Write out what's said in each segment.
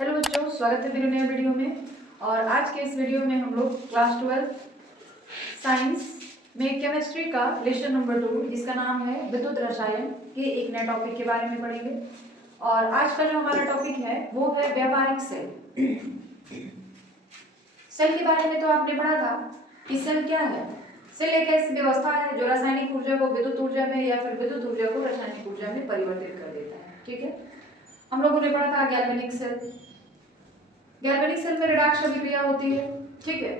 Hello बच्चों, स्वागत है मेरे नए वीडियो में। और आज के इस वीडियो में हम लोग क्लास 12 साइंस में केमिस्ट्री का लेसन नंबर 2 जिसका नाम है विद्युत रसायन के एक नए टॉपिक के बारे में पढ़ेंगे। और आज का जो हमारा टॉपिक है वो है व्यावहारिक सेल। सेल के बारे में तो आपने पढ़ा था कि सेल क्या है। सेल एक ऐसी व्यवस्था है जो रासायनिक ऊर्जा को विद्युत ऊर्जा में या फिर विद्युत ऊर्जा को रासायनिक ऊर्जा में परिवर्तित कर देता है। ठीक है, हम लोगों ने पढ़ा था गैल्वेनिक सेल। गैल्वेनिक सेल में रिडक्शन अभिक्रिया होती है। ठीक है,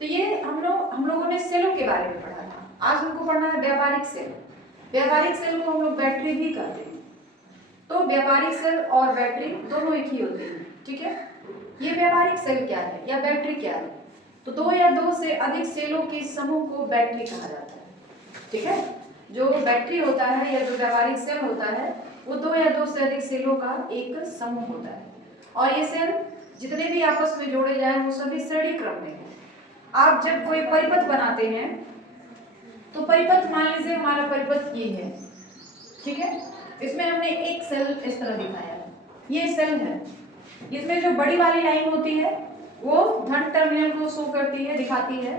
तो ये हम लोगों ने सेलों के बारे में पढ़ा था। आज हमको पढ़ना है व्यावहारिक सेल। व्यावहारिक सेल को हम लोग बैटरी भी कहते हैं। तो व्यावहारिक सेल और बैटरी दोनों एक ही होते हैं। ठीक है, ये व्यावहारिक सेल क्या है या बैटरी क्या है? तो दो या दो से अधिक सेलों के समूह को बैटरी कहा जाता है। ठीक है, जो बैटरी होता है या जो व्यावहारिक सेल होता है वो दो या दो से अधिक सेलों का एक समूह होता है। और ये सेल जितने भी आपस में जोड़े जाए वो सभी श्रेणी क्रम में है। आप जब कोई परिपथ बनाते हैं तो परिपथ मान लीजिए हमारा परिपथ ये है। ठीक है, इसमें हमने एक सेल इस तरह दिखाया है, ये सेल है। इसमें जो बड़ी वाली लाइन होती है वो धन टर्मिनल को शो करती है, दिखाती है,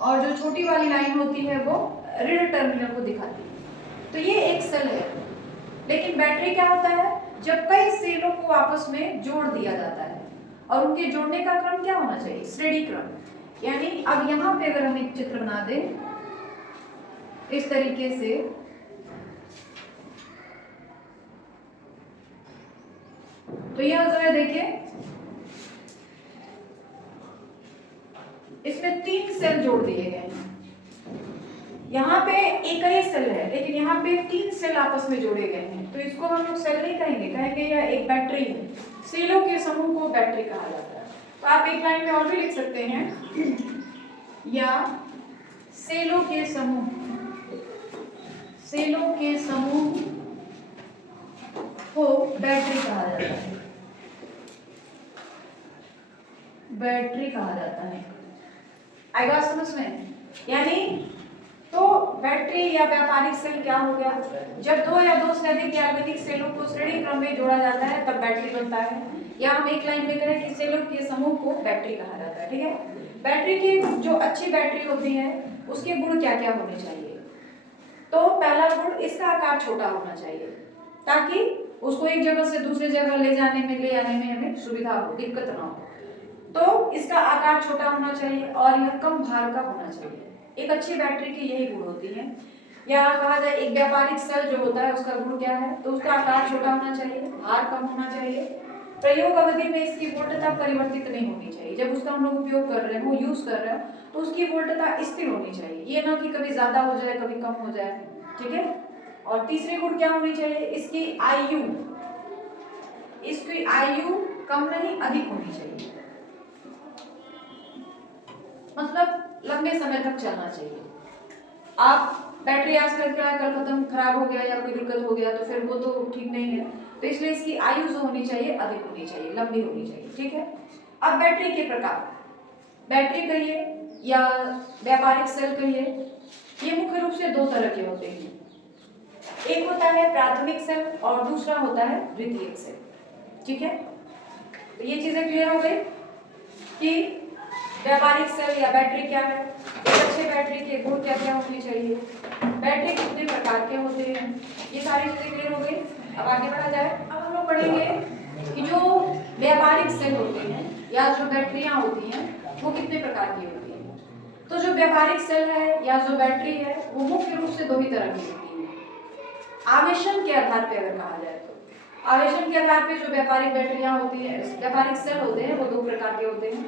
और जो छोटी वाली लाइन होती है वो ऋण टर्मिनल को दिखाती है। तो ये एक सेल है। लेकिन बैटरी क्या होता है? जब कई सेलों को आपस में जोड़ दिया जाता है, और उनके जोड़ने का क्रम क्या होना चाहिए? श्रेणी क्रम। यानी अब यहाँ पे अगर हम एक चित्र बना दें इस तरीके से, तो यह जो है देखिए, इसमें 3 सेल जोड़ दिए गए हैं। यहाँ पे एक ही सेल है लेकिन यहाँ पे 3 सेल आपस में जोड़े गए हैं। तो इसको हम लोग सेल नहीं कहेंगे, कहेंगे यह एक बैटरी है। सेलों के समूह को बैटरी कहा जाता है। तो आप एक लाइन में और भी लिख सकते हैं, या सेलों के समूह को बैटरी कहा जाता है। बैटरी कहा जाता है। आएगा समझ में? यानी तो बैटरी या व्यावहारिक सेल क्या हो गया? जब दो या दो से अधिक गैल्वेनिक सेलों को श्रेणी क्रम में जोड़ा जाता है तब बैटरी बनता है। या हम एक लाइन में करें कि सेलों के समूह को बैटरी कहा जाता है। ठीक है, बैटरी की जो अच्छी बैटरी होती है उसके गुण क्या क्या होने चाहिए? तो पहला गुण, इसका आकार छोटा होना चाहिए ताकि उसको एक जगह से दूसरी जगह ले जाने में, ले आने में हमें सुविधा हो, दिक्कत ना हो। तो इसका आकार छोटा होना चाहिए और यह कम भार का होना चाहिए। एक अच्छी बैटरी की यही गुण होती है। या कहा जाए एक व्यावहारिक सेल जो होता है उसका गुण क्या है? तो उसका आकार छोटा होना चाहिए, भार कम होना चाहिए, प्रयोग अवधि में इसकी वोल्टता परिवर्तित नहीं होनी चाहिए। जब उसका हम लोग उपयोग कर रहे हो, यूज कर रहे हो, तो उसकी वोल्टता स्थिर होनी चाहिए, ये ना कि कभी ज्यादा हो जाए कभी कम हो जाए। ठीक है, और तीसरी गुण क्या होनी चाहिए? इसकी आयु कम नहीं अधिक होनी चाहिए, मतलब लंबे समय तक चलना चाहिए। आप बैटरी आज कल क्या, कल खत्म, खराब हो गया या कोई दिक्कत हो गया तो फिर वो तो ठीक नहीं है। तो इसलिए इसकी आयु जो होनी चाहिए अधिक होनी चाहिए, लंबी होनी चाहिए। ठीक है, अब बैटरी के प्रकार, बैटरी कहिए या व्यावहारिक सेल कहिए, ये मुख्य रूप से दो तरह के होते हैं। एक होता है प्राथमिक सेल और दूसरा होता है द्वितीयक सेल। ठीक है, तो ये चीजें क्लियर हो गई कि व्यावहारिक सेल या बैटरी क्या है, एक अच्छे बैटरी के गुण क्या क्या होने चाहिए, बैटरी कितने प्रकार के होते हैं, ये सारी चीजें क्लियर हो गई। अब आगे बढ़ा जाए। अब हम लोग पढ़ेंगे कि जो व्यावहारिक सेल होते हैं या जो बैटरियां होती हैं वो कितने प्रकार की होती हैं। तो जो व्यावहारिक सेल है या जो बैटरी है वो मुख्य रूप से दो ही तरह की होती है। आवेशन के आधार पर अगर कहा जाए तो आवेशन के आधार पर जो व्यावहारिक बैटरियां होती है, व्यावहारिक सेल होते हैं, वो दो प्रकार के होते हैं।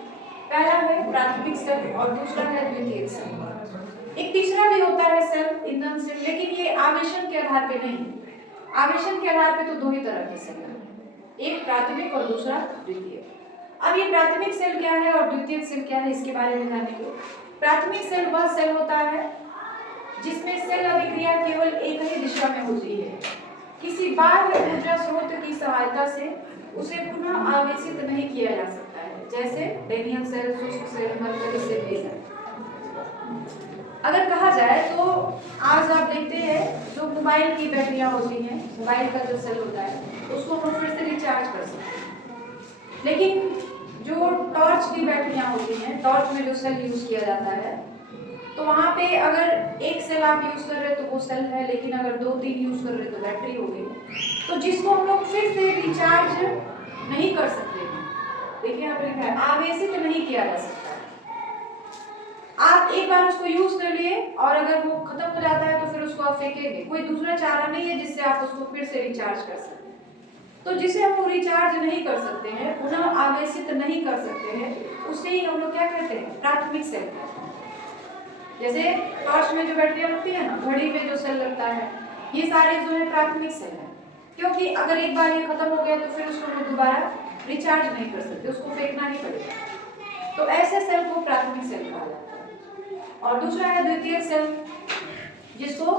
पहला है प्राथमिक सेल और दूसरा है द्वितीयक सेल। एक तीसरा भी होता है सेल, ईंधन सेल, लेकिन ये आवेशन के आधार पे नहीं। आवेशन के आधार पे तो दो ही तरह के सेल हैं, एक प्राथमिक और दूसरा द्वितीयक। अब ये प्राथमिक सेल क्या है और द्वितीयक सेल क्या है, इसके बारे में जानेंगे। प्राथमिक सेल वह सेल होता है जिसमें सेल अभिक्रिया केवल एक ही दिशा में होती है, किसी बाह्य ऊर्जा स्रोत की सहायता से उसे पुनः आवेशित नहीं किया जा सकता है, जैसे डेनियल सेल, शुष्क सेल, मरकरी सेल ये सब। अगर कहा जाए तो आज आप देखते हैं जो मोबाइल की बैटरियां होती हैं, मोबाइल का जो सेल होता है उसको हम फिर से रिचार्ज कर सकते हैं। लेकिन जो टॉर्च की बैटरियां होती हैं, टॉर्च में जो सेल यूज किया जाता है, तो वहां पे अगर एक सेल आप यूज कर रहे हो तो वो सेल है, लेकिन अगर 2-3 यूज कर रहे हो तो बैटरी हो गई। तो जिसको हम लोग फिर से रिचार्ज नहीं कर सकते। देखिए यहाँ पे लिखा है आवेशित नहीं किया जा सकता। आप एक बार उसको यूज कर लिए और अगर वो खत्म हो जाता है तो फिर उसको आप फेंकेंगे, कोई दूसरा चारा नहीं है जिससे आप उसको फिर से रिचार्ज कर सकते हैं। तो जिसे हम लोग रिचार्ज नहीं कर सकते हैं, पुनः आवेशित नहीं कर सकते हैं, उससे ही हम लोग क्या करते हैं, प्राथमिक सेल कहते हैं। जैसे टॉर्च में जो बैटरियां लगती है ना, घड़ी में जो सेल लगता है, ये सारे जो है प्राथमिक सेल है, क्योंकि अगर एक बार ये खत्म हो गया तो फिर उसको हम लोग दोबारा रिचार्ज नहीं कर सकते, उसको फेंकना ही पड़ेगा। तो ऐसे सेल को प्राथमिक सेल कहा जाता है। और दूसरा है द्वितीयक सेल, जिसको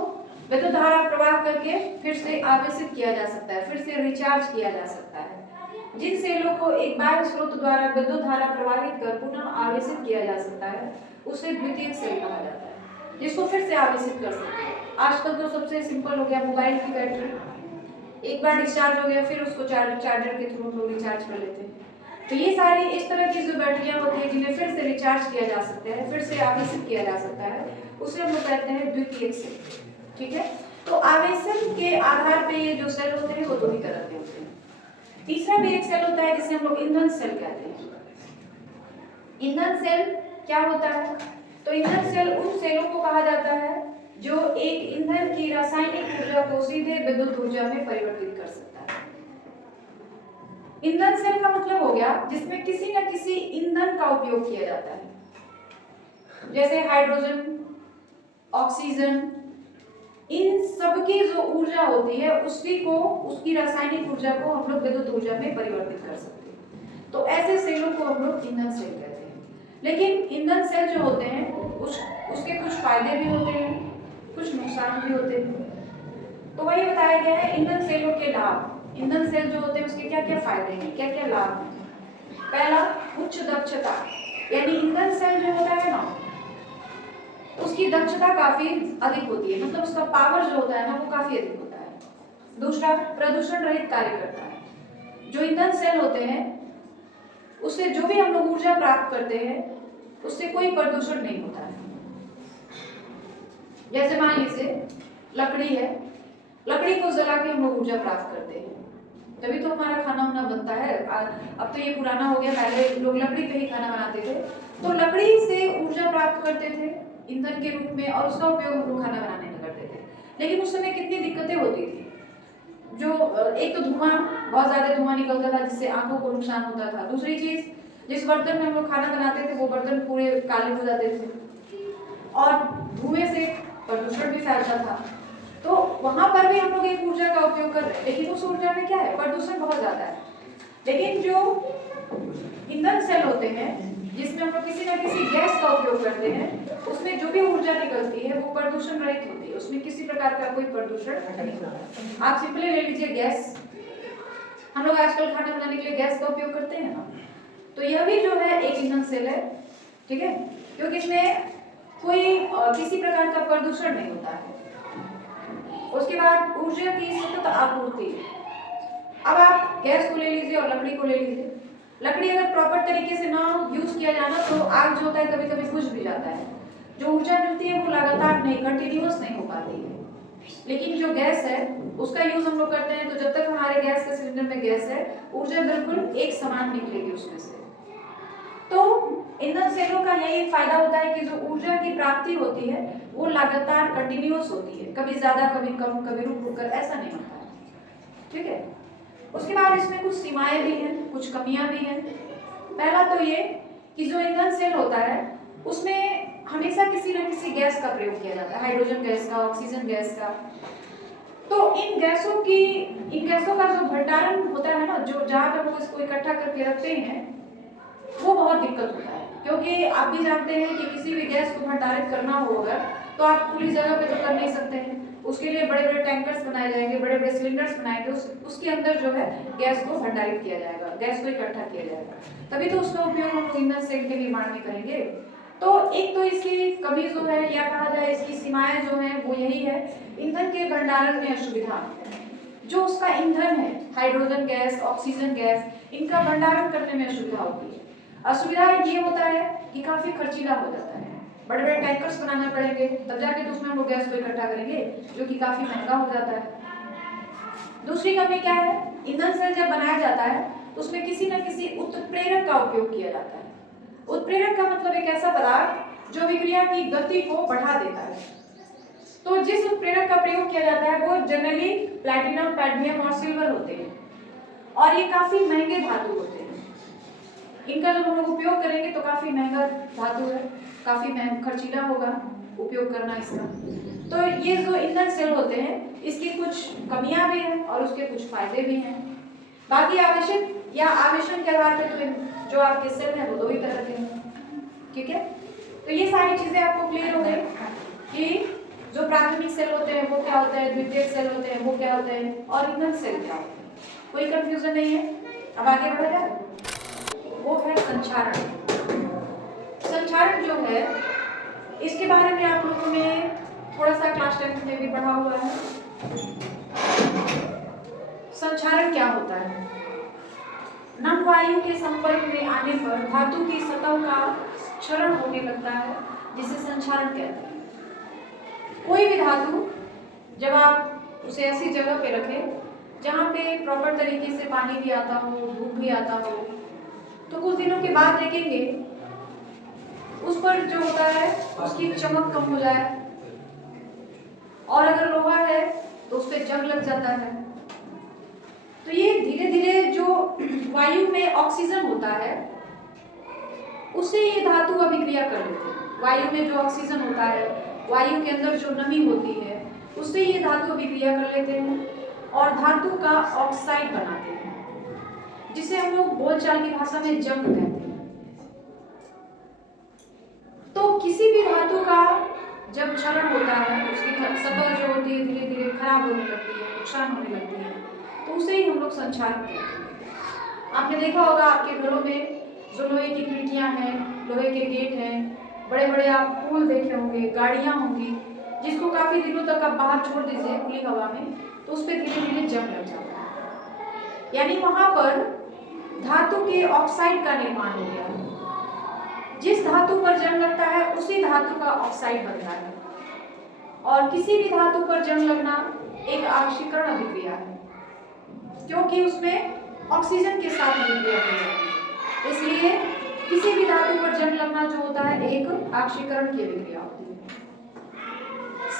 विद्युत धारा प्रवाह करके फिर से आवेशित किया जा सकता है, फिर से रिचार्ज किया जा सकता है। जिन सेलों को एक बाह्य स्रोत द्वारा विद्युत धारा प्रवाहित कर पुनः आवेशित किया जा सकता है, उसे द्वितीयक सेल कहा जाता है, जिसको फिर से आवेशित कर सकते हैं। आजकल तो सबसे सिंपल हो गया मोबाइल की बैटरी, एक बार डिस्चार्ज हो गया फिर उसको चार्जर के थ्रू हम लोग रिचार्ज कर लेते हैं। तो ये सारी इस तरह की जो बैटरियां होती है जिन्हें फिर से रिचार्ज किया जा सकता है, फिर से आवेशित किया जा सकता है, उसे हम लोग कहते हैं द्वितीयक सेल। ठीक है, तो आवेशन के आधार पे ये जो सेल होते हैं वो दो ही तरह के होते हैं। तीसरा भी एक सेल होता है जिसे हम लोग ईंधन सेल कहते हैं। ईंधन सेल क्या होता है? तो ईंधन सेल उन सेलों को कहा जाता है जो एक ईंधन की रासायनिक ऊर्जा को सीधे विद्युत ऊर्जा में परिवर्तित कर सकता है। ईंधन सेल का मतलब हो गया जिसमें किसी न किसी ईंधन का उपयोग किया जाता है, जैसे हाइड्रोजन, ऑक्सीजन, इन सबकी जो ऊर्जा होती है उसी को, उसकी रासायनिक ऊर्जा को हम लोग विद्युत ऊर्जा में परिवर्तित कर सकते हैं। तो ऐसे सेलों को हम लोग ईंधन सेल कहते हैं। लेकिन ईंधन सेल जो होते हैं उसके कुछ फायदे भी होते हैं, कुछ नुकसान भी होते हैं। तो वही बताया गया है ईंधन सेलों के लाभ। ईंधन सेल जो होते हैं उसके क्या क्या फायदे हैं, क्या क्या लाभ हैं। पहला, उच्च दक्षता, यानी ईंधन सेल जो होता है ना उसकी दक्षता काफी अधिक होती है, मतलब उसका पावर जो होता है ना वो काफी अधिक होता है। दूसरा, प्रदूषण रहित कार्य करता है। जो ईंधन सेल होते हैं उससे जो भी हम लोग ऊर्जा प्राप्त करते हैं उससे कोई प्रदूषण नहीं होता है। जैसे मान लीजिए लकड़ी है, लकड़ी को जला के हम लोग ऊर्जा प्राप्त करते हैं, तभी तो हमारा खाना वाना बनता है। अब तो ये पुराना हो गया, पहले लोग लकड़ी पे ही खाना बनाते थे। तो लकड़ी से ऊर्जा प्राप्त करते थे ईंधन के रूप में और उसका उपयोग हम लोग खाना बनाने में करते थे। लेकिन उस समय कितनी दिक्कतें होती थी, जो एक तो धुआं, बहुत ज्यादा धुआं निकलता था जिससे आंखों को नुकसान होता था। दूसरी चीज, जिस बर्तन में हम लोग खाना बनाते थे वो बर्तन पूरे काले हो जाते थे और धुएं से प्रदूषण भी फैलता था। तो वहां पर भी हम लोग एक ऊर्जा का उपयोग कर रहे हैं, लेकिन उस ऊर्जा में क्या है, प्रदूषण बहुत ज्यादा है। लेकिन जो ईंधन सेल होते हैं जिसमें हम लोग किसी न किसी गैस का उपयोग करते हैं, उसमें जो भी ऊर्जा निकलती है वो प्रदूषण रहित होती है, उसमें किसी प्रकार का कोई प्रदूषण नहीं होता। आप सिंपली ले लीजिए गैस, हम लोग आजकल खाना बनाने के लिए गैस का उपयोग करते हैं ना, तो यह भी जो है एक ईंधन सेल है। ठीक है, क्योंकि इसमें कोई किसी प्रकार का प्रदूषण नहीं होता है। उसके बाद ऊर्जा की सतत आपूर्ति। अब आप गैस को ले लीजिए और लकड़ी को ले लीजिए। लकड़ी अगर प्रॉपर तरीके से ना यूज किया जाना तो आग जो होता है कभी कभी बुझ भी जाता है, जो ऊर्जा मिलती है वो लगातार नहीं, कंटिन्यूअस नहीं हो पाती है। लेकिन जो गैस है उसका यूज हम लोग करते हैं, तो जब तक हमारे गैस के सिलेंडर में गैस है ऊर्जा बिल्कुल एक समान निकलेगी उसमें से। तो ईंधन सेलों का यही फायदा होता है कि जो ऊर्जा की प्राप्ति होती है वो लगातार कंटिन्यूअस होती है, कभी ज्यादा कभी कम, कभी रुक कर, ऐसा नहीं होता है। ठीक है, उसके बाद इसमें कुछ सीमाएं भी हैं, कुछ कमियां भी हैं। पहला तो ये कि जो ईंधन सेल होता है उसमें हमेशा किसी न किसी गैस का प्रयोग किया जाता है, हाइड्रोजन गैस का, ऑक्सीजन गैस का। तो इन गैसों का जो भंडारण होता है ना, जो जहाँ पे हम लोग इसको इकट्ठा करके रखते हैं वो बहुत दिक्कत होता है, क्योंकि आप भी जानते हैं कि किसी भी गैस को भंडारित करना हो अगर, तो आप खुली जगह पे तो कर नहीं सकते हैं। उसके लिए बड़े बड़े टैंकर्स बनाए जाएंगे, बड़े बड़े सिलेंडर्स बनाएंगे, उसके अंदर जो है गैस को भंडारित किया जाएगा, गैस को इकट्ठा किया जाएगा, तभी तो उसका उपयोग हम ईंधन सेल के निर्माण में करेंगे। तो एक तो इसकी कमी जो है, या कहा जाए इसकी सीमाएं जो है वो यही है, ईंधन के भंडारण में असुविधा। जो उसका ईंधन है, हाइड्रोजन गैस, ऑक्सीजन गैस, इनका भंडारण करने में असुविधा होती है। असुविधा ये होता है कि काफी खर्चीला हो जाता है, बड़े बड़े टैंकर्स बनाने पड़ेंगे, तब जाके तो उसमें हम लोग गैस को इकट्ठा करेंगे, जो कि काफी महंगा हो जाता है। दूसरी कमी क्या है, ईंधन सेल जब बनाया जाता है तो उसमें किसी न किसी उत्प्रेरक का उपयोग किया जाता है। उत्प्रेरक का मतलब एक ऐसा पदार्थ जो अभिक्रिया की गति को बढ़ा देता है। तो जिस उत्प्रेरक का प्रयोग किया जाता है वो जनरली प्लैटिनम, कैडमियम और सिल्वर होते हैं, और ये काफी महंगे धातु होते हैं। इनका जब हम लोग उपयोग करेंगे तो काफी महंगा धातु है, काफी खर्चीला होगा उपयोग करना इसका। तो ये जो ईंधन सेल होते हैं इसकी कुछ कमियां भी हैं और उसके कुछ फायदे भी हैं। बाकी आवेशित या आवेशन के आधार पे तो जो आपके सेल हैं वो दो ही तरह के हैं, ठीक है। तो ये सारी चीजें आपको क्लियर हो गई कि जो प्राथमिक सेल होते हैं वो क्या होते हैं, द्वितीयक सेल होते हैं वो क्या होते हैं, और ईंधन सेल क्या होते हैं। कोई कंफ्यूजन नहीं है। अब आगे बढ़ा जाए, वो है संक्षारण। संक्षारण जो है इसके बारे में आप लोगों ने थोड़ा सा क्लास 10 में भी पढ़ा हुआ है। संक्षारण क्या होता है? नम वायु के संपर्क में आने पर धातु की सतह का क्षरण होने लगता है, जिसे संक्षारण कहते हैं। कोई भी धातु जब आप उसे ऐसी जगह पे रखें जहाँ पे प्रॉपर तरीके से पानी भी आता हो, धूप भी आता हो, तो कुछ दिनों के बाद देखेंगे उस पर जो होता है उसकी चमक कम हो जाए, और अगर लोहा है तो उस पर जंग लग जाता है। तो ये धीरे धीरे जो वायु में ऑक्सीजन होता है उससे ये धातु अभिक्रिया कर लेते हैं। वायु में जो ऑक्सीजन होता है, वायु के अंदर जो नमी होती है, उससे ये धातु अभिक्रिया कर लेते हैं और धातु का ऑक्साइड बनाते हैं, जिसे हम लोग बोलचाल की भाषा में जंग कहते हैं। तो किसी भी धातु का जब क्षरण होता है उसकी सतह जो होती है धीरे धीरे खराब होने लगती है, नुकसान होने लगती है, तो उसे ही हम लोग संक्षारण कहते हैं। आपने देखा होगा आपके घरों में जो लोहे की खिड़कियां हैं, लोहे के गेट हैं, बड़े बड़े आप पुल देखे होंगे, गाड़ियां होंगी, जिसको काफी दिनों तक आप बाहर छोड़ दीजिए खुली हवा में तो उस पर धीरे धीरे जंग लग जाता है। यानी वहां पर धातु के ऑक्साइड का निर्माण हो गया। जिस धातु पर जंग लगता है उसी धातु का ऑक्साइड बनता है, और किसी भी धातु पर जंग लगना एक आक्सीकरण अभिक्रिया है, क्योंकि उसमें ऑक्सीजन के साथ अभिक्रिया हो जाती है। इसलिए किसी भी धातु पर जंग लगना जो होता है एक आक्सीकरण की अभिक्रिया होती है।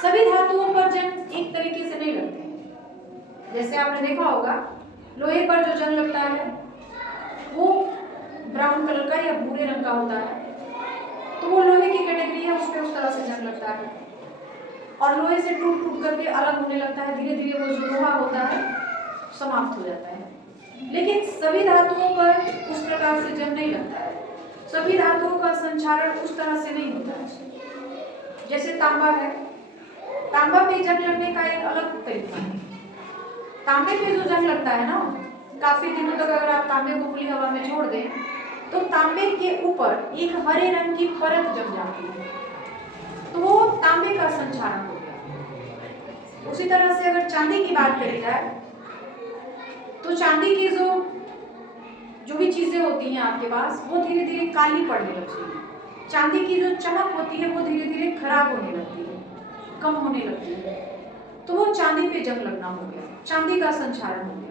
सभी धातुओं पर जंग एक तरीके से नहीं लगते हैं। जैसे आपने देखा होगा लोहे पर जो जंग लगता है वो ब्राउन कलर का या भूरे रंग का होता है, तो वो लोहे की कैटेगरी है, उस पर उस तरह से जंग लगता है, और लोहे से टूट टूट करके अलग होने लगता है, धीरे धीरे वो जो लोहा होता है समाप्त हो जाता है। लेकिन सभी धातुओं पर उस प्रकार से जंग नहीं लगता है, सभी धातुओं का संक्षारण उस तरह से नहीं होता है। जैसे तांबा है, तांबा पे जंग लगने का एक अलग तरीका है। तांबे पे जो जंग लगता है ना, काफी दिनों तक अगर आप तांबे को खुली हवा में छोड़ दें तो तांबे के ऊपर एक हरे रंग की परत जम जाती है, तो वो तांबे का संक्षारण हो गया। उसी तरह से अगर चांदी की बात करी जाए तो चांदी की जो भी चीजें होती हैं आपके पास वो धीरे धीरे काली पड़ने लगती है। चांदी की जो चमक होती है वो धीरे धीरे खराब होने लगती है, कम होने लगती है, तो वो चांदी पे जंग लगना हो गया, चांदी का संक्षारण हो गया।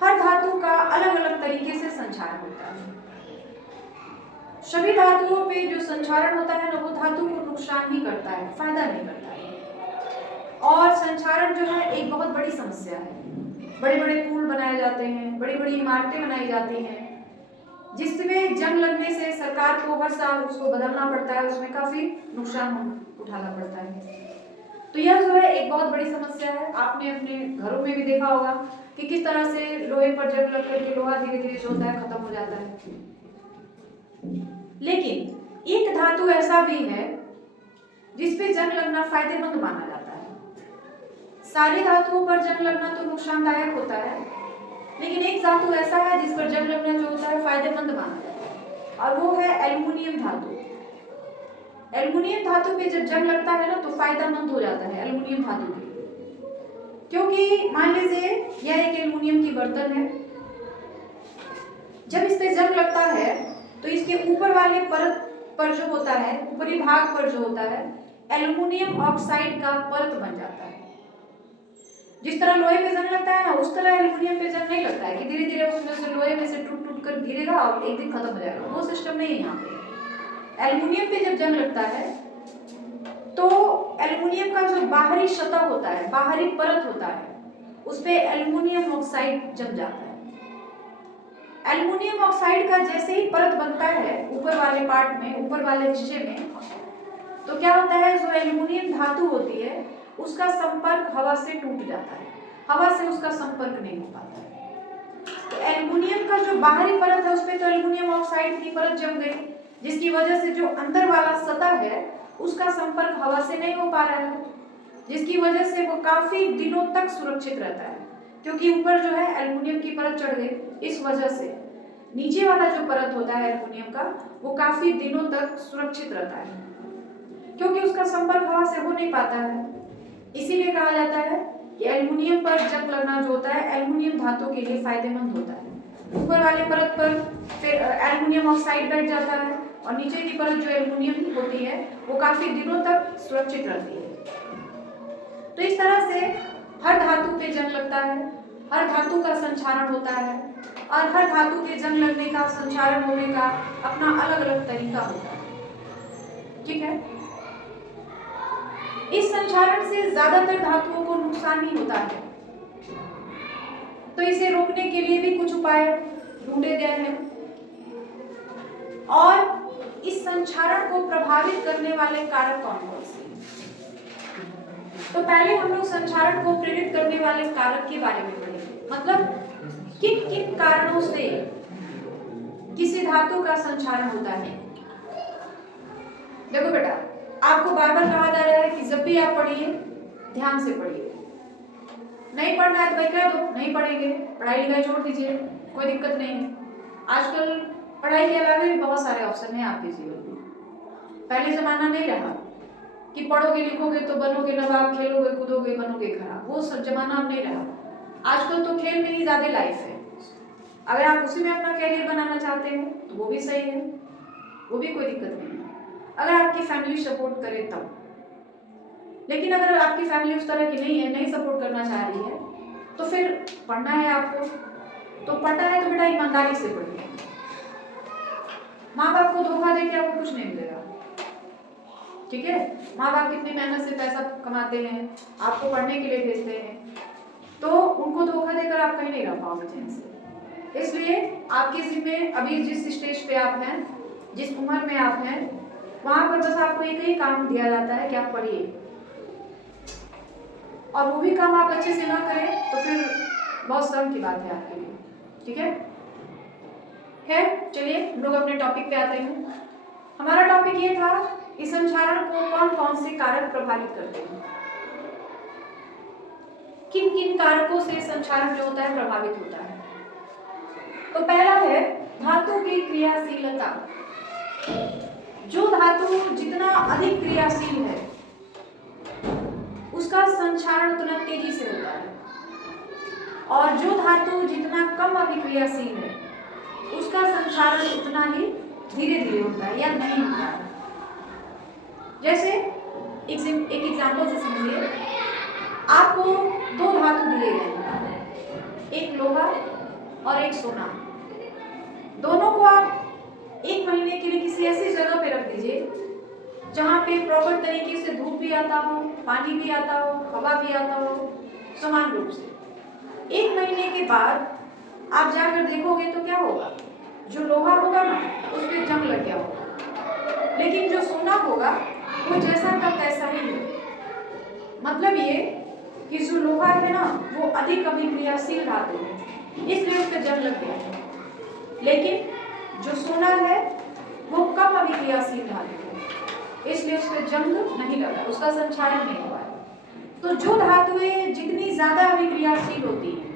हर धातु का अलग अलग तरीके से संक्षारण होता है। सभी धातुओं पे जो संक्षारण होता है ना वो धातु को नुकसान ही करता है, फायदा नहीं करता है। और संक्षारण जो है एक बहुत बड़ी समस्या है। बड़े बड़े पुल बनाए जाते हैं, बड़ी बड़ी इमारतें बनाई जाती हैं, जिसमें जंग लगने से सरकार को हर साल उसको बदलना पड़ता है, उसमें काफी नुकसान उठाना पड़ता है। तो यह जो है एक बहुत बड़ी समस्या है। आपने अपने घरों में भी देखा होगा कि किस तरह से लोहे पर जंग लग करके लोहा धीरे धीरे जो होता है खत्म हो जाता है। लेकिन एक धातु ऐसा भी है जिसपे जंग लगना फायदेमंद माना जाता है। सारी धातुओं पर जंग लगना तो नुकसानदायक होता है, लेकिन एक धातु ऐसा है जिस पर जंग लगना जो होता है फायदेमंद माना जाता है, और वो है एल्युमिनियम धातु। एल्युमिनियम धातु पे जब जंग लगता है ना तो फायदेमंद हो जाता है एल्युमिनियम धातु पे। क्योंकि मान लीजिए यह एक एल्युमिनियम की बर्तन है, जब इस पे जंग लगता है तो इसके ऊपर वाले परत पर जो होता है, ऊपरी भाग पर जो होता है, एल्युमिनियम ऑक्साइड का परत बन जाता है। जिस तरह लोहे पे जंग लगता है ना, उस तरह एल्युमिनियम पे जंग नहीं लगता है कि धीरे धीरे उसमें से लोहे में से टूट टूट कर गिरेगा और एक दिन खत्म हो जाएगा, वो सिस्टम नहीं है यहाँ पे। एल्युमिनियम पे जब जंग लगता है तो एल्युमिनियम का जो बाहरी सतह होता है, बाहरी परत होता है, उस पे एल्युमिनियम ऑक्साइड जम जाता है। एल्युमिनियम ऑक्साइड का जैसे ही परत बनता है ऊपर वाले पार्ट में, ऊपर वाले हिस्से में, तो क्या होता है, जो एल्युमिनियम धातु होती है उसका संपर्क हवा से टूट जाता है, हवा से उसका संपर्क नहीं हो पाता है। तो एल्युमिनियम का जो बाहरी परत है उस पे तो एल्युमिनियम ऑक्साइड की परत जम गई, जिसकी वजह से जो अंदर वाला सतह है उसका संपर्क हवा से नहीं हो पा रहा है, जिसकी वजह से वो काफी दिनों तक सुरक्षित रहता है। क्योंकि ऊपर जो है एल्युमिनियम की परत चढ़ गई, इस वजह से नीचे वाला जो परत होता है एल्युमिनियम का, वो काफी दिनों तक सुरक्षित रहता है, क्योंकि उसका संपर्क हवा से हो नहीं पाता है। इसीलिए कहा जाता है कि एल्युमिनियम पर जंग लगना जो होता है एल्युमिनियम धातु के लिए फायदेमंद होता है। ऊपर वाले परत पर फिर एल्युमिनियम ऑक्साइड बैठ जाता है और नीचे की परत जो एल्युमिनियम होती है वो काफी दिनों तक सुरक्षित रहती है। तो इस तरह से हर धातु पे जंग लगता है, हर धातु का संक्षारण होता है और हर धातु के जंग लगने का, संक्षारण होने का अपना अलग अलग तरीका होता है। ठीक है, इस संक्षारण से ज्यादातर धातुओं को नुकसान नहीं होता है, तो इसे रोकने के लिए भी कुछ उपाय ढूंढे गए हैं। और इस संक्षारण को प्रभावित करने वाले कारक कौन कौन से? तो पहले हम लोग संक्षारण को प्रेरित करने वाले कारक के बारे में पढ़ेंगे, मतलब किन किन कारणों से किसी धातु का संक्षारण होता है। देखो बेटा, आपको बार बार कहा जा रहा है कि जब भी आप पढ़िए ध्यान से पढ़िए, नहीं पढ़ना है तो भाई कह दो नहीं पढ़ेंगे, पढ़ाई लिखाई छोड़ दीजिए, कोई दिक्कत नहीं है। आजकल पढ़ाई के अलावा भी बहुत सारे ऑप्शन हैं आपके जीवन में। पहले जमाना नहीं रहा कि पढ़ोगे लिखोगे तो बनोगे नवाब, खेलोगे कूदोगे बनोगे खराब, वो सब जमाना अब नहीं रहा। आजकल तो खेल में ही ज्यादा लाइफ है। अगर आप उसी में अपना कैरियर बनाना चाहते हैं तो वो भी सही है, वो भी कोई दिक्कत नहीं है, अगर आपकी फैमिली सपोर्ट करे तब। लेकिन अगर आपकी फैमिली उस तरह की नहीं है, नहीं सपोर्ट करना चाह रही है, तो फिर पढ़ना है आपको, तो पढ़ना है तो बेटा ईमानदारी से पढ़िए। माँ बाप को धोखा देके आपको कुछ नहीं मिलेगा। ठीक है, माँ बाप कितनी मेहनत से पैसा कमाते हैं, आपको पढ़ने के लिए भेजते हैं, तो उनको धोखा देकर आप कहीं नहीं रह पाओगे चैन से। इसलिए आपके जिम्मे अभी जिस स्टेज पे आप हैं, जिस उम्र में आप हैं, वहां पर बस आपको एक ही काम दिया जाता है कि आप पढ़िए, और वो भी काम आप अच्छे से ना करें तो फिर बहुत शर्म की बात है आपके लिए। ठीक है, खैर चलिए हम लोग अपने टॉपिक पे आते हैं। हमारा टॉपिक ये था कि संक्षारण को कौन कौन से कारक प्रभावित करते हैं, किन किन कारकों से संक्षारण जो होता है प्रभावित होता है। तो पहला है धातु की क्रियाशीलता। जो धातु जितना अधिक क्रियाशील है उसका संक्षारण उतना तेजी से होता है, और जो धातु जितना कम अभिक्रियाशील है उसका संक्षारण उतना ही धीरे धीरे होता है या नहीं होता है। जैसे एक एग्जाम्पल से समझिए, आपको दो धातु दिए गए, एक लोहा और एक सोना। दोनों को आप एक महीने के लिए किसी ऐसी जगह पे रख दीजिए जहाँ पे प्रॉपर तरीके से धूप भी आता हो, पानी भी आता हो, हवा भी आता हो समान रूप से। एक महीने के बाद आप जाकर देखोगे तो क्या होगा, जो लोहा होगा ना उस पर जंग लग गया होगा, लेकिन जो सोना होगा वो जैसा का तैसा ही है। मतलब ये कि जो लोहा है ना वो अधिक अभिक्रियाशील धातु है, इसलिए उस पर जंग लग गया है, लेकिन जो सोना है वो कम अभिक्रियाशील धातु है, इसलिए उस पर जंग नहीं लगा, उसका संक्षारण नहीं हुआ है। तो जो धातुएं जितनी ज्यादा अभिक्रियाशील होती हैं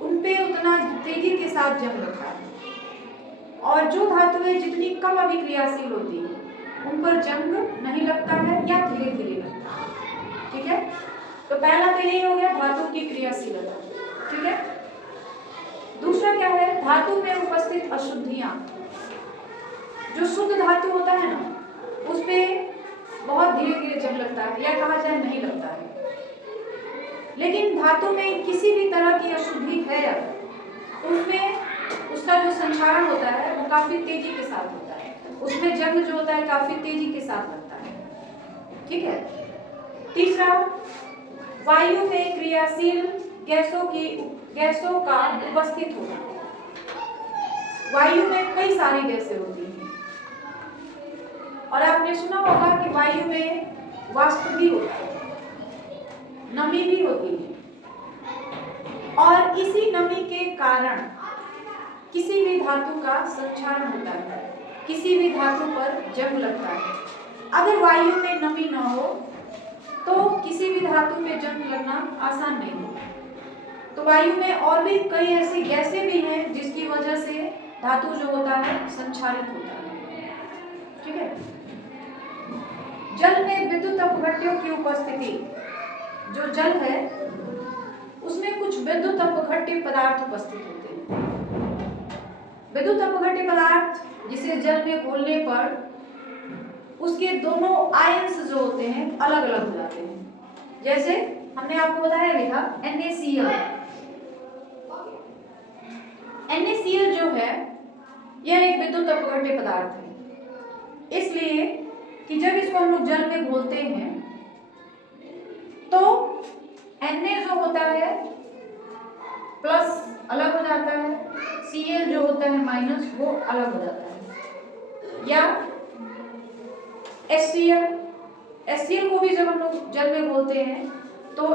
उन पे उतना तेजी के साथ जंग लगता है, और जो धातुएं जितनी कम अभिक्रियाशील होती हैं उन पर जंग नहीं लगता है या धीरे धीरे लगता है। ठीक है, तो पहला तो यही हो गया धातु की क्रियाशीलता, ठीक है। दूसरा क्या है, धातु में उपस्थित अशुद्धियां। जो शुद्ध धातु होता है ना उस पे बहुत धीरे धीरे जंग लगता है या कहा जाए नहीं लगता है, लेकिन धातु में किसी भी तरह की अशुद्धि है अगर तो उसमें उसका जो संचारण होता है वो काफी तेजी के साथ होता है, उसमें जंग जो होता है काफी तेजी के साथ लगता है, ठीक है। तीसरा, वायु में क्रियाशील गैसों का उपस्थित होना। वायु में कई सारी गैसें होती हैं और आपने सुना होगा कि वायु में वाष्प भी होता है, नमी भी होती है, और इसी नमी के कारण किसी भी धातु का संचारण होता है, किसी भी धातु पर जंग लगता है। अगर वायु में नमी न हो तो किसी भी धातु पे जंग लगना आसान नहीं होगा। तो वायु में और भी कई ऐसी गैसें भी हैं जिसकी वजह से धातु जो होता है संचारित होता है, ठीक है। जल में विद्युत अपघट्यों की उपस्थिति। जो जल है उसमें कुछ विद्युत अपघट्य पदार्थ उपस्थित होते हैं। विद्युत अपघट्य पदार्थ जिसे जल में घोलने पर उसके दोनों आयंस जो होते हैं अलग अलग हो जाते हैं। जैसे हमने आपको बताया भी था NaCl। NaCl जो है यह एक विद्युत अपघट्य पदार्थ है, इसलिए कि जब इसको हम लोग जल में घोलते हैं तो Na जो होता है प्लस अलग हो जाता है, Cl जो होता है माइनस वो अलग हो जाता है, या HCl को भी जब हम लोग जल में घोलते हैं तो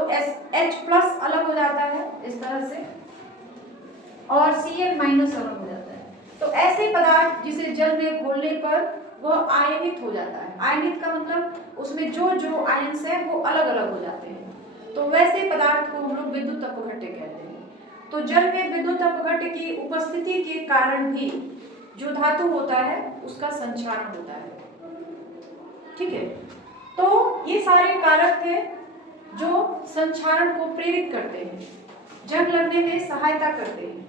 H प्लस अलग हो जाता है इस तरह से, और Cl माइनस अलग हो जाता है। तो ऐसे पदार्थ जिसे जल में घोलने पर वह आयनित हो जाता है। आयनित का मतलब उसमें जो जो आयंस है वो अलग अलग हो जाते हैं, तो वैसे पदार्थ को हम लोग विद्युत अपघट्य कहते हैं। तो जल में विद्युत अपघट्य की उपस्थिति के कारण भी जो धातु होता है उसका संचारण होता है, ठीक है। तो ये सारे कारक थे जो संचारण को प्रेरित करते हैं, जंग लगने में सहायता करते हैं।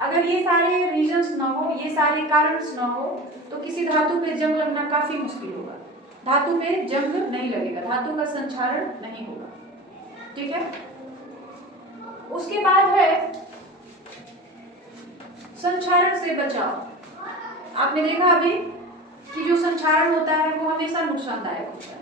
अगर ये सारे रीजंस ना हो, ये सारे कारणस ना हो तो किसी धातु पे जंग लगना काफी मुश्किल होगा, धातु पे जंग नहीं लगेगा, धातु का संचारण नहीं होगा, ठीक है। उसके बाद है संचारण से बचाव। आपने देखा अभी कि जो संचारण होता है वो हमेशा नुकसानदायक होता है।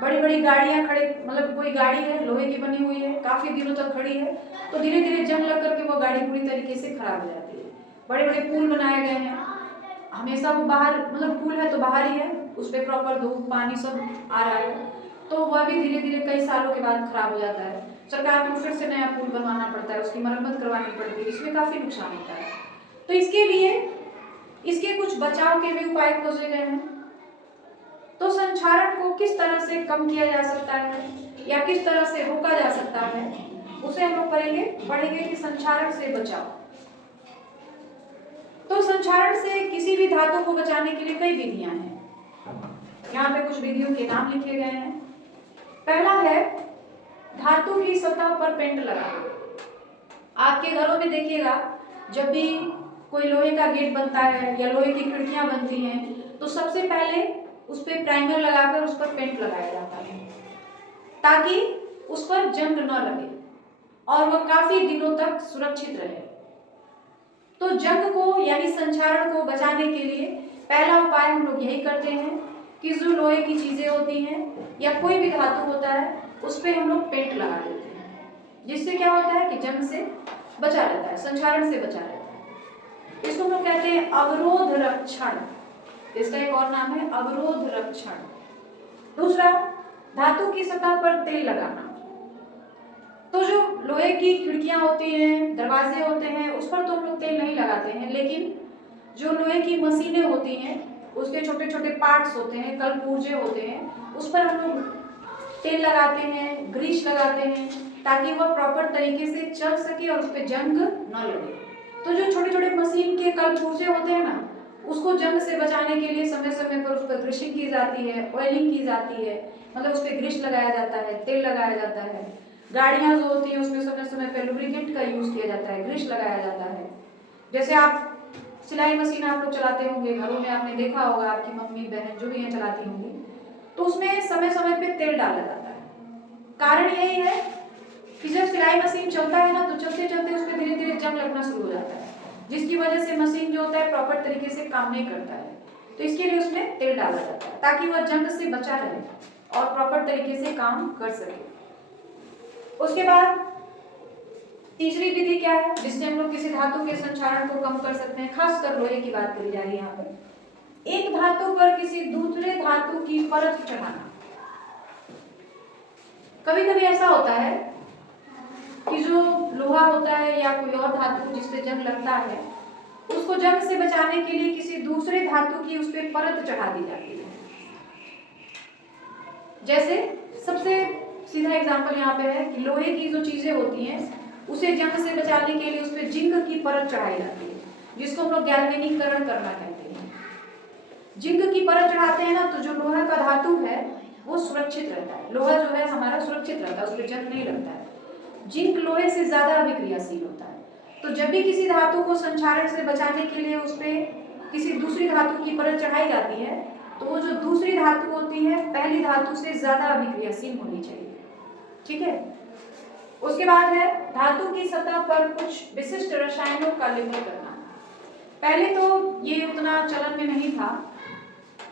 बड़ी बड़ी गाड़ियां खड़े, मतलब कोई गाड़ी है लोहे की बनी हुई है, काफी दिनों तक खड़ी है, तो धीरे धीरे जंग लग करके वो गाड़ी पूरी तरीके से खराब हो जाती है। बड़े बड़े पुल बनाए गए हैं, हमेशा वो बाहर, मतलब पुल है तो बाहर ही है, उस पर प्रॉपर धूप पानी सब आ रहा है, तो वह भी धीरे धीरे कई सालों के बाद खराब हो जाता है। सरकार को फिर से नया पुल बनवाना पड़ता है, उसकी मरम्मत करवानी पड़ती है, इसमें काफी नुकसान होता है। तो इसके लिए इसके कुछ बचाव के भी उपाय खोजे गए हैं। तो संचारण को किस तरह से कम किया जा सकता है या किस तरह से रोका जा सकता है उसे हम लोग पढ़ेंगे कि संचारण से बचाव। तो संचारण से किसी भी धातु को बचाने के लिए कई विधियां हैं। यहाँ पे कुछ विधियों के नाम लिखे गए हैं। पहला है धातु की सतह पर पेंट लगाना। आपके घरों में देखिएगा जब भी कोई लोहे का गेट बनता है या लोहे की खिड़कियां बनती हैं तो सबसे पहले उस पर प्राइमर लगाकर उस पर पेंट लगाया जाता है ताकि उस पर जंग न लगे और वह काफी दिनों तक सुरक्षित रहे। तो जंग को यानी संचारण को बचाने के लिए पहला उपाय हम लोग यही करते हैं कि जो लोहे की चीजें होती हैं या कोई भी धातु होता है उस पर हम लोग पेंट लगा देते हैं, जिससे क्या होता है कि जंग से बचा रहता है, संचारण से बचा रहता है। इसको हम लोग कहते हैं अवरोध रक्षण, इसका एक और नाम है अवरोध रक्षण। दूसरा, धातु की सतह पर तेल लगाना। तो जो लोहे की खिड़कियां होती हैं, दरवाजे होते हैं, उस पर तो हम लोग तेल नहीं लगाते हैं, लेकिन जो लोहे की मशीनें होती हैं उसके छोटे छोटे पार्ट्स होते हैं, कलपुर्जे होते हैं, उस पर हम लोग तेल लगाते हैं, ग्रीस लगाते हैं ताकि वह प्रॉपर तरीके से चल सके और उस पर जंग न लगे। तो जो छोटे छोटे मशीन के कलपुर्जे होते हैं ना, उसको जंग से बचाने के लिए समय समय पर उस पर ग्रीसिंग की जाती है, ऑयलिंग की जाती है, मतलब उस पर ग्रीस लगाया जाता है, तेल लगाया जाता है। गाड़ियां जो होती हैं उसमें समय समय पर लुब्रिकेंट का यूज किया जाता है, ग्रीस लगाया जाता है। जैसे आप सिलाई मशीन आप लोग चलाते होंगे, घरों में आपने देखा होगा, आपकी मम्मी बहन जो भी हैं चलाती होंगी, तो उसमें समय समय पे तेल डाला जाता है। कारण यही है कि जब सिलाई मशीन चलता है ना, तो चलते चलते उसमें धीरे धीरे जंग लगना शुरू हो जाता है, जिसकी वजह से मशीन जो होता है प्रॉपर तरीके से काम नहीं करता है। तो इसके लिए उसमें तेल डाला जाता है ताकि वह जंग से बचा रहे और प्रॉपर तरीके से काम कर सके। उसके बाद तीसरी विधि क्या है जिससे हम लोग किसी धातु के संक्षारण को कम कर सकते हैं, खासकर लोहे की बात करी जा रही है यहाँ पर। एक धातु पर किसी दूसरे धातु की परत चढ़ाना। कभी कभी ऐसा होता है कि जो लोहा होता है या कोई और धातु जिस पे जंग लगता है, उसको जंग से बचाने के लिए किसी दूसरे धातु की उस पर परत चढ़ा दी जाती है। जैसे सबसे सीधा एग्जांपल यहाँ पे है कि लोहे की जो चीजें होती हैं उसे जंग से बचाने के लिए उस पर जिंक की परत चढ़ाई जाती है, जिसको हम लोग गैल्वेनीकरण करना कहते हैं। जिंक की परत चढ़ाते हैं ना, तो जो लोहा का धातु है वो सुरक्षित रहता है। लोहा जो है हमारा सुरक्षित रहता है, उस पर जंग नहीं लगता है। जिंक लोहे से ज्यादा अभिक्रियाशील होता है। तो जब भी किसी धातु को संक्षारण से बचाने के लिए उस पर किसी दूसरी धातु की परत चढ़ाई जाती है, तो वो जो दूसरी धातु होती है पहली धातु से ज्यादा अभिक्रियाशील होनी चाहिए। ठीक है। उसके बाद है धातु की सतह पर कुछ विशिष्ट रसायनों का लेपन करना। पहले तो ये उतना चलन में नहीं था,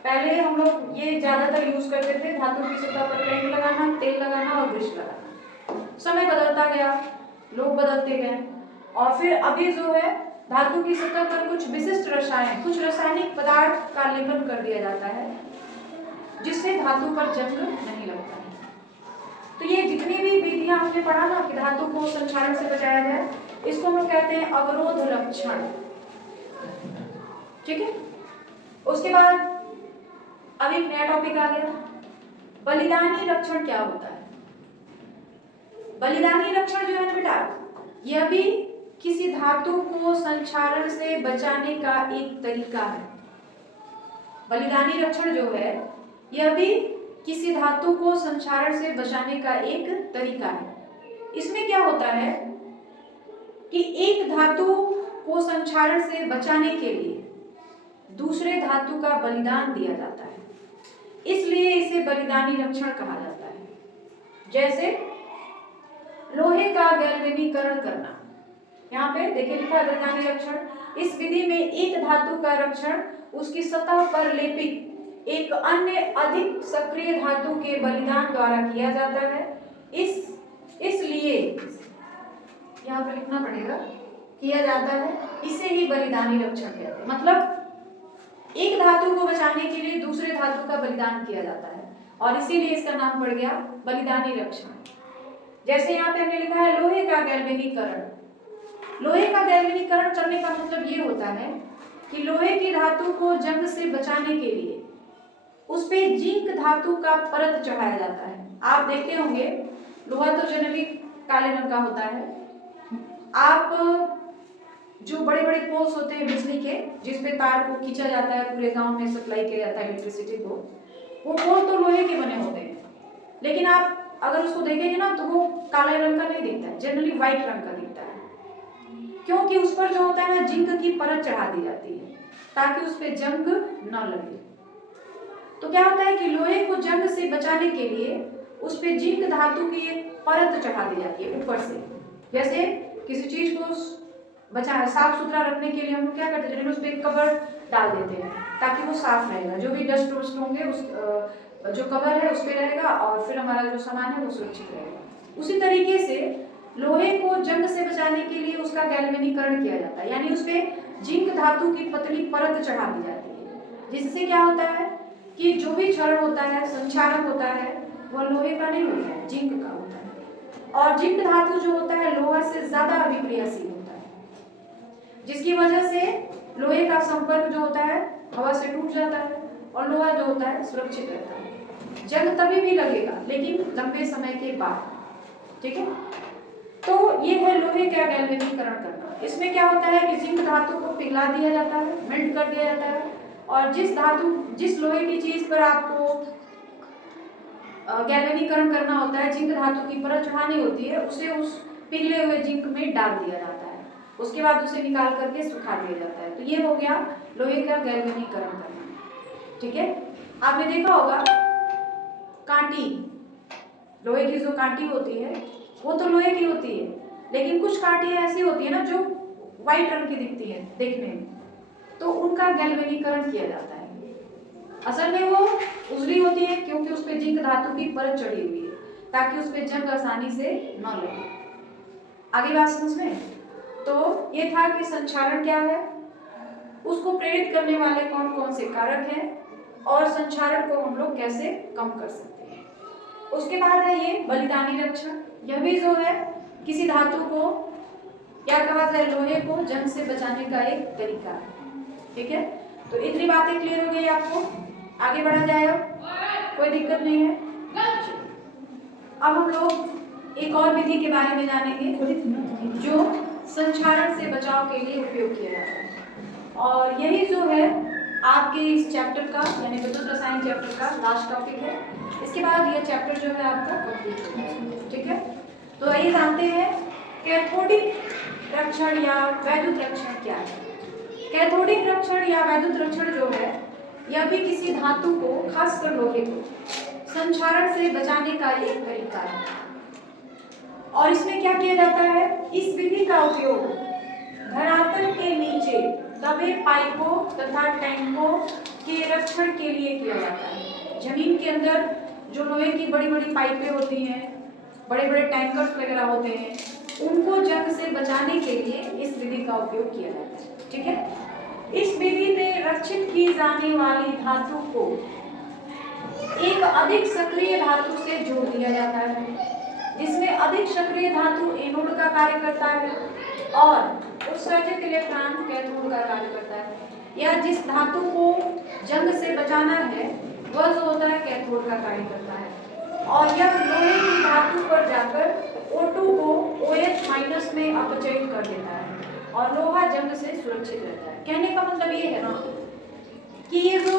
पहले हम लोग ये ज्यादातर यूज करते थे धातु की सतह पर पेंट लगाना, तेल लगाना और ग्रीस लगाना। समय बदलता गया, लोग बदलते गए, और फिर अभी जो है धातु की सतह पर कुछ विशिष्ट रसायन, कुछ रासायनिक पदार्थ का लेपन कर दिया जाता है जिससे धातु पर जंग नहीं लगता है। तो ये जितनी भी विधियां हमने पढ़ा ना कि धातु को संक्षारण से बचाया जाए, इसको हम लोग कहते हैं अवरोध रक्षण। ठीक है। उसके बाद अब एक नया टॉपिक आ गया, बलिदानी रक्षण क्या होता है। बलिदानी रक्षण जो है ना बेटा, यह भी किसी धातु को संक्षारण से बचाने का एक तरीका है। बलिदानी रक्षण जो है यह भी किसी धातु को संक्षारण से बचाने का एक तरीका है। इसमें क्या होता है कि एक धातु को संक्षारण से बचाने के लिए दूसरे धातु का बलिदान दिया जाता है, इसलिए इसे बलिदानी रक्षण कहा जाता है। जैसे लोहे का गैल्वेनीकरण करना, यहाँ पे देखिए लिखा है बलिदानी रक्षण। इस विधि में एक धातु का रक्षण उसकी सतह पर लेपित एक अन्य अधिक सक्रिय धातु के बलिदान द्वारा किया जाता है। इसलिए यहाँ पर लिखना पड़ेगा, किया जाता है, इसे ही बलिदानी रक्षण कहते हैं। मतलब एक धातु को बचाने के लिए दूसरे धातु का बलिदान किया जाता है और इसीलिए इसका नाम पड़ गया बलिदानी रक्षण। जैसे यहाँ पे हमने लिखा है लोहे का गैल्वेनीकरण। लोहे का गैल्वेनीकरण करने का मतलब ये होता है कि लोहे की धातु को जंग से बचाने के लिए उस पे जिंक धातु का परत चढ़ाया जाता है। आप देखते होंगे लोहा तो जनरली काले रंग का होता है। आप जो बड़े बड़े पोल्स होते हैं बिजली के, जिसपे तार को खींचा जाता है, पूरे गांव में सप्लाई किया जाता है इलेक्ट्रिसिटी को, वो पोल तो लोहे के बने होते हैं, लेकिन आप अगर उसको देखेंगे ना तो वो काले रंग का नहीं दिखता है, जनरली व्हाइट रंग का दिखता है, क्योंकि उस पर जो होता है ना जिंक की परत चढ़ा दी जाती है ताकि उस पर जंग न लगे। तो क्या होता है कि लोहे को जंग से बचाने के लिए उस पे जिंक धातु की एक परत चढ़ा दी जाती है ऊपर से। जैसे किसी चीज को बचा साफ सुथरा रखने के लिए हम लोग क्या करते हैं, उस पे एक कवर डाल देते हैं ताकि वो साफ रहेगा, जो भी डस्ट वस्ट होंगे उस जो कवर है उस पे रहेगा और फिर हमारा जो सामान है वो सुरक्षित रहेगा। उसी तरीके से लोहे को जंग से बचाने के लिए उसका गैल्वेनीकरण किया जाता है, यानी उस पे जिंक धातु की पतली परत चढ़ा दी जाती है, जिससे क्या होता है कि जो भी क्षरण होता है, संक्षारक होता है, वह लोहे का नहीं होता है, जिंक का होता है। और जिंक धातु जो होता है लोहा से ज्यादा अभिक्रियाशील होता है, जिसकी वजह से लोहे का संपर्क जो होता है हवा से टूट जाता है और लोहा जो होता है सुरक्षित रहता है। जंग तभी भी लगेगा लेकिन लंबे समय के बाद। ठीक है। तो ये है लोहे का गैल्वेनीकरण करना। इसमें क्या होता है कि जिंक धातु को पिघला दिया जाता है, मेल्ट कर दिया जाता है, और जिस लोहे की चीज पर आपको गैल्वेनीकरण करना होता है, जिंक धातु की परत चढ़ानी होती है, उसे उस पिघले हुए जिंक में डाल दिया जाता है। उसके बाद उसे निकाल करके सुखा दिया जाता है। तो ये हो गया लोहे का गैल्वेनीकरण करना। ठीक है, आपने देखा होगा कांटी, लोहे की जो कांटी होती है वो तो लोहे की होती है, लेकिन कुछ कांटियां ऐसी होती है ना जो व्हाइट रंग की दिखती है देखने में, तो उनका गैल्वेनीकरण किया जाता है। असल में वो उजली होती है क्योंकि उस पे जिंक धातु की परत चढ़ी हुई है, ताकि उस पे जंग आसानी से न लगे। आगे बात समझ में? तो ये था कि संक्षारण क्या है, उसको प्रेरित करने वाले कौन कौन से कारक हैं, और संक्षारण को हम लोग कैसे कम कर सकते हैं। उसके बाद है ये बलिदानी रक्षण। यह भी जो है किसी धातु को क्या कहा जाए, लोहे को जंग से बचाने का एक तरीका है। ठीक है, तो इतनी बातें क्लियर हो गई आपको, आगे बढ़ा जाए, अब कोई दिक्कत नहीं है। अब हम लोग एक और विधि के बारे में जानेंगे जो संक्षारण से बचाव के लिए उपयोग किया जाता है, और यही जो है आपके इस चैप्टर का यानी विद्युत रसायन चैप्टर का लास्ट टॉपिक है। इसके बाद यह चैप्टर जो है आपका कंप्लीट हो जाएगा। ठीक है, तो आइए जानते हैं कैथोडिक रक्षण या वैद्युत रक्षण क्या है। कैथोडिक रक्षण या वैद्युत रक्षण जो है यह भी किसी धातु को, खासकर लोहे को, संक्षारण से बचाने का एक तरीका है। और इसमें क्या किया जाता है, इस विधि का उपयोग धरातल के नीचे दबे पाइपों तथा टैंकों के रक्षण के लिए किया जाता है। जमीन के अंदर जो लोहे की बड़ी बड़ी पाइपें होती हैं, बड़े बड़े टैंकर्स वगैरह होते हैं, उनको जंग से बचाने के लिए इस विधि का उपयोग किया जाता है। ठीक है, इस विधि में रक्षित की जाने वाली धातु को एक अधिक सक्रिय धातु से जोड़ दिया जाता है, जिसमें अधिक सक्रिय धातु एनोड का कार्य करता है और उत्सर्जित इलेक्ट्रॉन कैथोड का कार्य करता है। या जिस धातु को जंग से बचाना है वह जो होता है कैथोड का कार्य करता है, और यह लोहे की धातु पर जाकर O2 को OH- में अपचयित कर देता है और लोहा जंग से सुरक्षित रहता है। कहने का मतलब ये है ना कि ये जो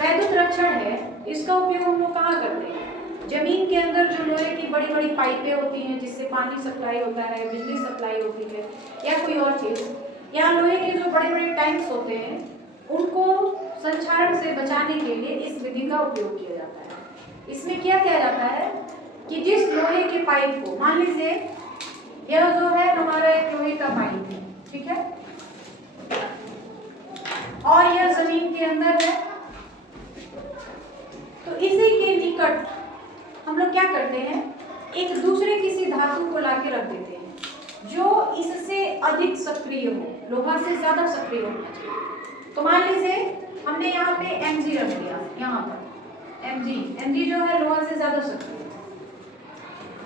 वैद्युत रक्षण है इसका उपयोग हम लोग कहाँ करते हैं, जमीन के अंदर जो लोहे की बड़ी बड़ी पाइपें होती हैं जिससे पानी सप्लाई होता है, बिजली सप्लाई होती है, या कोई और चीज, या लोहे के जो बड़े बड़े टैंक्स होते हैं उनको संक्षारण से बचाने के लिए इस विधि का उपयोग किया जाता है। इसमें क्या किया जाता है कि जिस लोहे के पाइप को, मान लीजिए यह जो है हमारा एक लोहे का पाइप है, ठीक है, और यह जमीन के अंदर है, तो इसी के निकट हम लोग क्या करते हैं, एक दूसरे किसी धातु को लाके रख देते हैं जो इससे अधिक सक्रिय हो, लोहा से ज्यादा सक्रिय होना चाहिए। तो मान लीजिए हमने यहाँ पे Mg रख दिया, यहाँ पर Mg जो है लोहा से ज्यादा सक्रिय।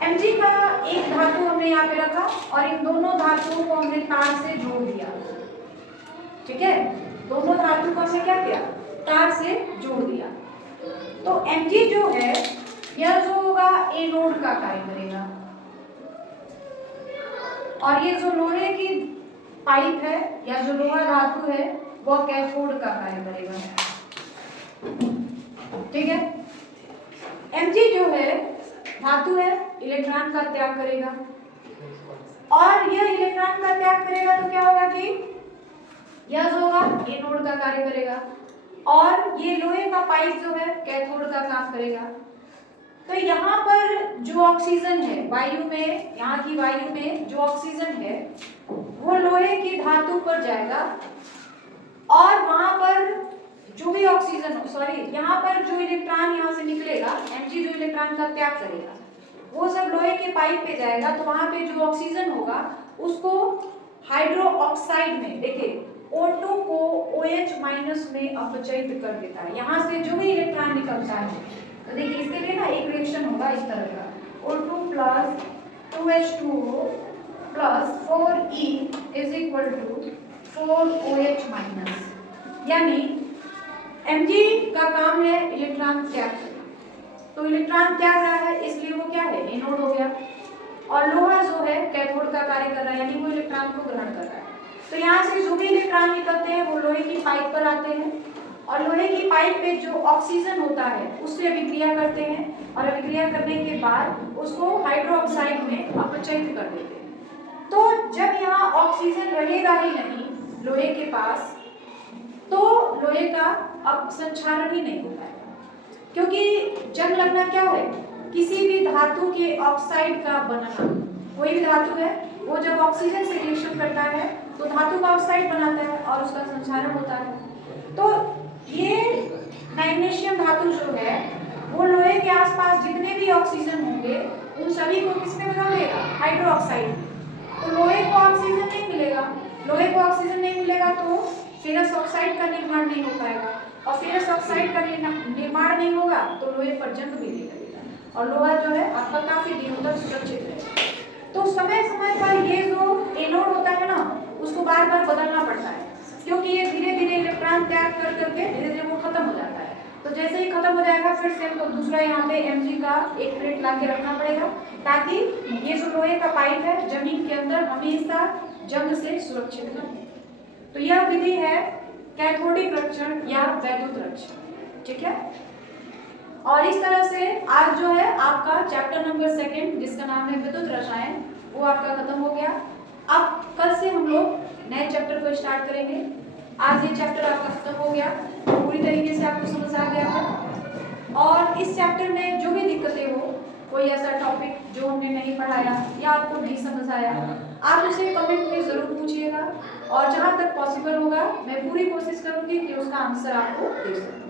Mg का एक धातु हमने यहाँ पे रखा और इन दोनों धातुओं को हमने तार से जोड़ दिया। ठीक है, दोनों धातु को हमने क्या किया, तार से जोड़ दिया। तो Mg जो है यह जो होगा एनोड का कार्य करेगा, और ये जो लोहे की पाइप है या जो लोहा धातु है वह कैथोड का कार्य करेगा। ठीक है, Mg जो है धातु है, इलेक्ट्रॉन का त्याग करेगा, और यह इलेक्ट्रॉन का त्याग करेगा तो क्या होगा कि यह जो होगा एनोड का कार्य करेगा, और ये लोहे का पाइप जो है कैथोड का काम करेगा। तो यहाँ पर जो ऑक्सीजन है वायु में, यहाँ की वायु में जो ऑक्सीजन है वो लोहे की धातु पर जाएगा, और वहां पर जो भी ऑक्सीजन, यहाँ पर जो इलेक्ट्रॉन यहाँ से निकलेगा, Mg जो इलेक्ट्रॉन का त्याग करेगा वो सब लोहे के पाइप पे जाएगा। तो वहां पे जो ऑक्सीजन होगा उसको हाइड्रो ऑक्साइड में, देखिए O2 को OH- में अपचयित कर देता है। यहाँ से जो भी इलेक्ट्रॉन निकलता है, तो देखिए इसके लिए ना एक रिएक्शन होगा इस तरह का, O2 + 2H2O + 4E = 4OH-, यानी Mg का काम है इलेक्ट्रॉन त्याग करना, तो इलेक्ट्रॉन त्याग रहा है इसलिए वो क्या है, एनोड हो गया, और लोहा जो है कैथोड का कार्य कर रहा है, यानी वो इलेक्ट्रॉन को ग्रहण कर रहा है। तो यहाँ से जो भी इलेक्ट्रॉन निकलते हैं वो लोहे की पाइप पर आते हैं और लोहे की पाइप पे जो ऑक्सीजन होता है उससे अभिक्रिया करते हैं और अभिक्रिया करने के बाद उसको हाइड्रोक्साइड में अपचयित कर देते हैं। तो जब यहाँ ऑक्सीजन रहेगा ही नहीं लोहे के पास तो लोहे का अब संक्षारण ही नहीं हो पाएगा, क्योंकि जंग लगना क्या है, किसी भी धातु के ऑक्साइड का बनना। कोई भी धातु है वो जब ऑक्सीजन से रिएक्शन करता है तो धातु का ऑक्साइड बनाता है और उसका संक्षारण होता है। तो ये मैग्नीशियम धातु जो है वो लोहे के आसपास जितने भी ऑक्सीजन होंगे उन सभी को किसमें बदल देगा, हाइड्रोक्साइड। तो लोहे को ऑक्सीजन नहीं मिलेगा, लोहे को ऑक्सीजन नहीं मिलेगा तो फेरस ऑक्साइड का निर्माण नहीं हो पाएगा और फेरस ऑक्साइड का निर्माण नहीं होगा तो लोहे पर जंग भी नहीं लगेगा और लोहा जो है आपका काफी दिनों तक सुरक्षित रहेगा। तो समय समय पर ये जो एनोड होता है ना उसको बार बार बदलना पड़ता है, क्योंकि ये धीरे धीरे इलेक्ट्रॉन त्याग कर करके धीरे धीरे वो खत्म हो जाता है। तो जैसे ही खत्म हो जाएगा फिर से हमको दूसरा यहाँ पे Mg का एक प्लेट ला के रखना पड़ेगा, ताकि ये जो लोहे का पाइप है जमीन के अंदर हमेशा जंग से सुरक्षित रहे। तो यह विधि है कैथोडिक रक्षण या वैद्युत रक्षण, ठीक है। और इस तरह से आज जो है आपका चैप्टर नंबर 2 जिसका नाम है विद्युत रसायन वो आपका खत्म हो गया। अब कल से हम लोग नए चैप्टर को स्टार्ट करेंगे। आज ये चैप्टर आपका खत्म हो गया, पूरी तरीके से आपको समझ आ गया है। और इस चैप्टर में जो भी दिक्कतें हो, कोई ऐसा टॉपिक जो हमने नहीं पढ़ाया या आपको नहीं समझ आया, आप उसे कमेंट में ज़रूर पूछिएगा और जहाँ तक पॉसिबल होगा मैं पूरी कोशिश करूँगी कि उसका आंसर आपको दे सकूँ।